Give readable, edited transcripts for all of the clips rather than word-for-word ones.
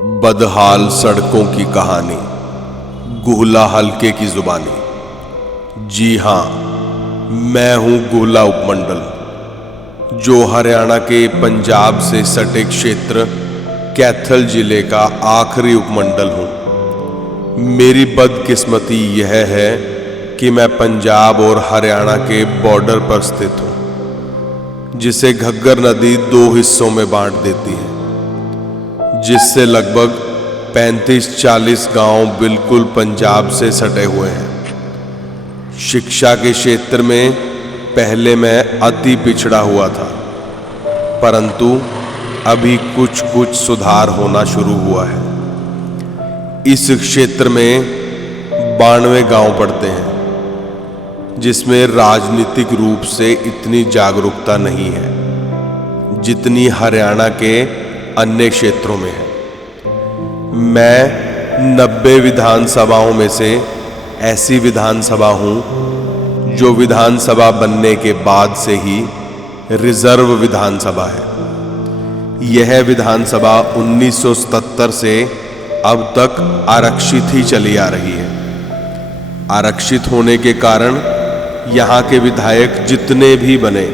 बदहाल सड़कों की कहानी, गुहला हलके की जुबानी। जी हाँ, मैं हूं गुहला उपमंडल, जो हरियाणा के पंजाब से सटे क्षेत्र कैथल जिले का आखिरी उपमंडल हूं। मेरी बदकिस्मती यह है कि मैं पंजाब और हरियाणा के बॉर्डर पर स्थित हूं, जिसे घग्गर नदी दो हिस्सों में बांट देती है, जिससे लगभग 35-40 गांव बिल्कुल पंजाब से सटे हुए हैं। शिक्षा के क्षेत्र में पहले मैं अति पिछड़ा हुआ था, परंतु अभी कुछ कुछ सुधार होना शुरू हुआ है। इस क्षेत्र में 92 गांव पड़ते हैं, जिसमें राजनीतिक रूप से इतनी जागरूकता नहीं है जितनी हरियाणा के अन्य क्षेत्रों में है। मैं 90 विधानसभाओं में से ऐसी विधानसभा हूं जो विधानसभा बनने के बाद से ही रिजर्व विधानसभा है। यह विधानसभा 1977 से अब तक आरक्षित ही चली आ रही है। आरक्षित होने के कारण यहाँ के विधायक जितने भी बने,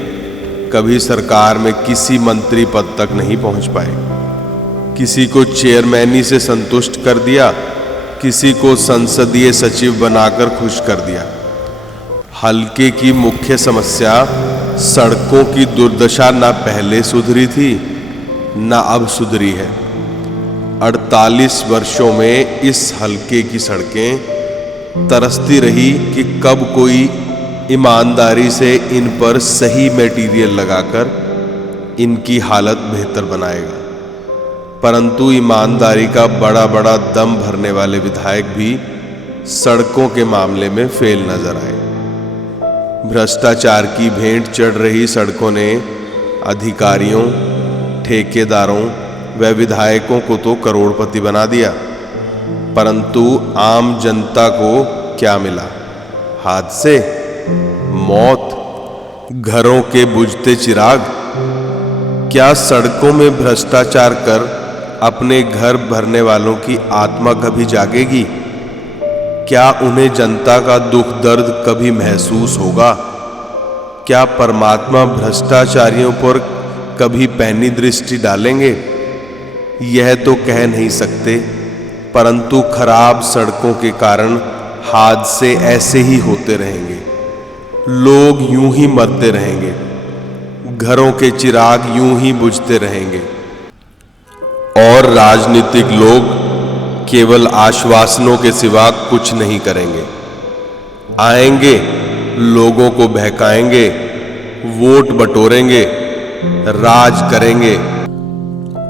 कभी सरकार में किसी मंत्री पद तक नहीं पहुंच पाए। किसी को चेयरमैनी से संतुष्ट कर दिया, किसी को संसदीय सचिव बनाकर खुश कर दिया। हलके की मुख्य समस्या सड़कों की दुर्दशा न पहले सुधरी थी न अब सुधरी है। 48 वर्षों में इस हलके की सड़कें तरसती रही कि कब कोई ईमानदारी से इन पर सही मटेरियल लगाकर इनकी हालत बेहतर बनाएगा। परंतु ईमानदारी का बड़ा बड़ा दम भरने वाले विधायक भी सड़कों के मामले में फेल नजर आए। भ्रष्टाचार की भेंट चढ़ रही सड़कों ने अधिकारियों, ठेकेदारों व विधायकों को तो करोड़पति बना दिया, परंतु आम जनता को क्या मिला? हादसे, मौत, घरों के बुझते चिराग। क्या सड़कों में भ्रष्टाचार कर अपने घर भरने वालों की आत्मा कभी जागेगी? क्या उन्हें जनता का दुख दर्द कभी महसूस होगा? क्या परमात्मा भ्रष्टाचारियों पर कभी पैनी दृष्टि डालेंगे? यह तो कह नहीं सकते, परंतु खराब सड़कों के कारण हादसे ऐसे ही होते रहेंगे। लोग यूं ही मरते रहेंगे, घरों के चिराग यूं ही बुझते रहेंगे और राजनीतिक लोग केवल आश्वासनों के सिवा कुछ नहीं करेंगे। आएंगे, लोगों को बहकाएंगे, वोट बटोरेंगे, राज करेंगे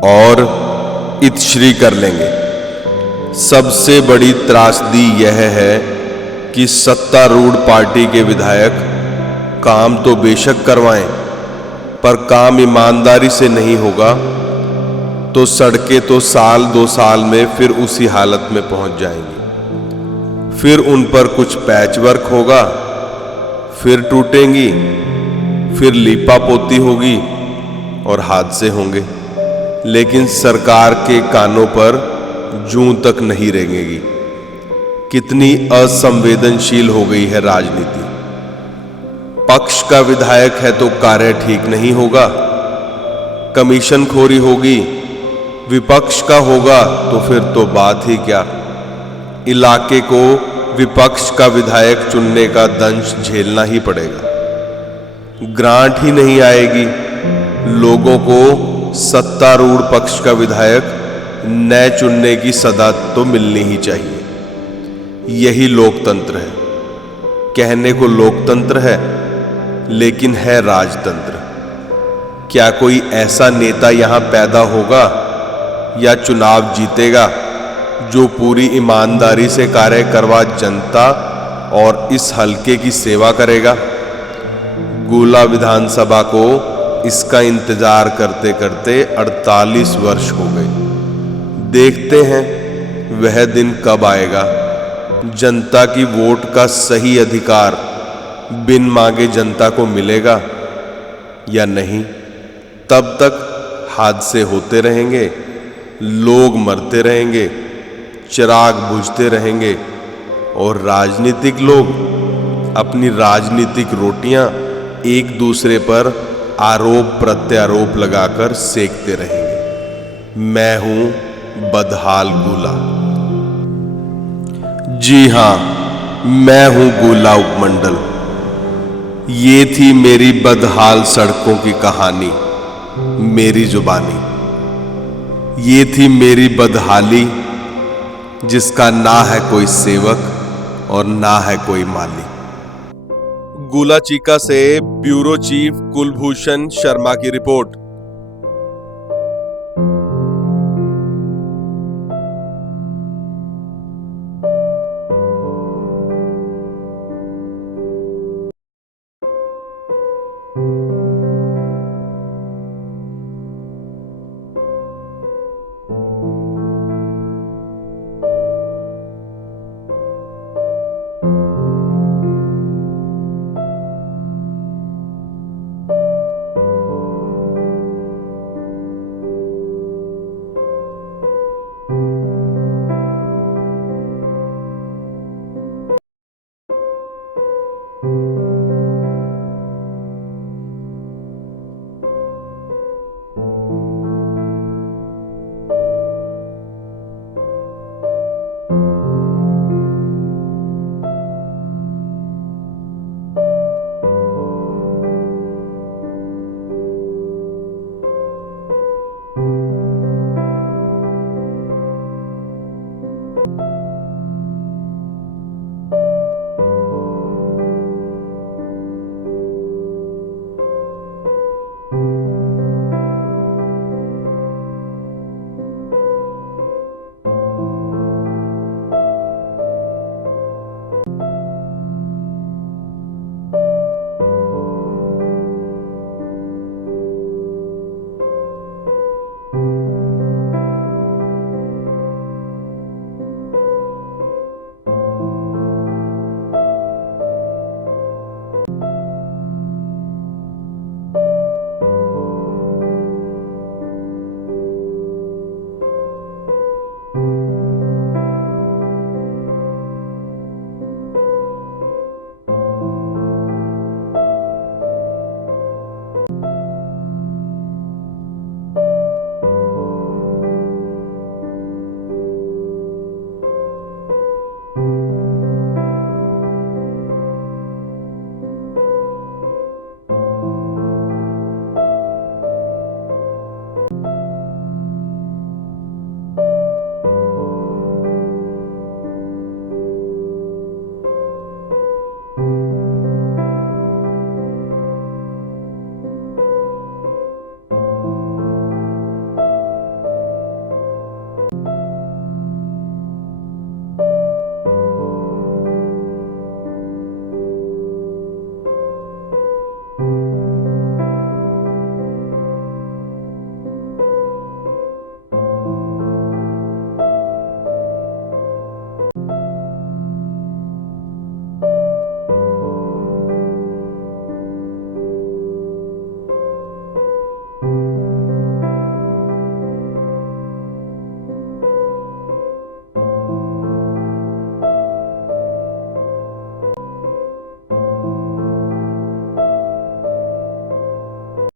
और इत्श्री कर लेंगे। सबसे बड़ी त्रासदी यह है कि सत्तारूढ़ पार्टी के विधायक काम तो बेशक करवाएं, पर काम ईमानदारी से नहीं होगा तो सड़कें तो साल 2 साल में फिर उसी हालत में पहुंच जाएंगी। फिर उन पर कुछ पैच वर्क होगा, फिर टूटेंगी, फिर लीपा पोती होगी और हादसे होंगे, लेकिन सरकार के कानों पर जूं तक नहीं रेंगेगी। कितनी असंवेदनशील हो गई है राजनीति। पक्ष का विधायक है तो कार्य ठीक नहीं होगा, कमीशन खोरी होगी। विपक्ष का होगा तो फिर तो बात ही क्या। इलाके को विपक्ष का विधायक चुनने का दंश झेलना ही पड़ेगा। ग्रांट ही नहीं आएगी। लोगों को सत्तारूढ़ पक्ष का विधायक न चुनने की सदा तो मिलनी ही चाहिए। यही लोकतंत्र है। कहने को लोकतंत्र है, लेकिन है राजतंत्र। क्या कोई ऐसा नेता यहां पैदा होगा या चुनाव जीतेगा जो पूरी ईमानदारी से कार्य करवा जनता और इस हलके की सेवा करेगा? गुहला विधानसभा को इसका इंतजार करते करते 48 वर्ष हो गए। देखते हैं वह दिन कब आएगा जनता की वोट का सही अधिकार बिन मांगे जनता को मिलेगा या नहीं। तब तक हादसे होते रहेंगे, लोग मरते रहेंगे, चिराग बुझते रहेंगे और राजनीतिक लोग अपनी राजनीतिक रोटियां एक दूसरे पर आरोप प्रत्यारोप लगाकर सेकते रहेंगे। मैं हूं बदहाल गूला। जी हां, मैं हूं गूला उपमंडल। ये थी मेरी बदहाल सड़कों की कहानी, मेरी जुबानी। ये थी मेरी बदहाली, जिसका ना है कोई सेवक और ना है कोई माली। गुला चीका से ब्यूरो चीफ कुलभूषण शर्मा की रिपोर्ट।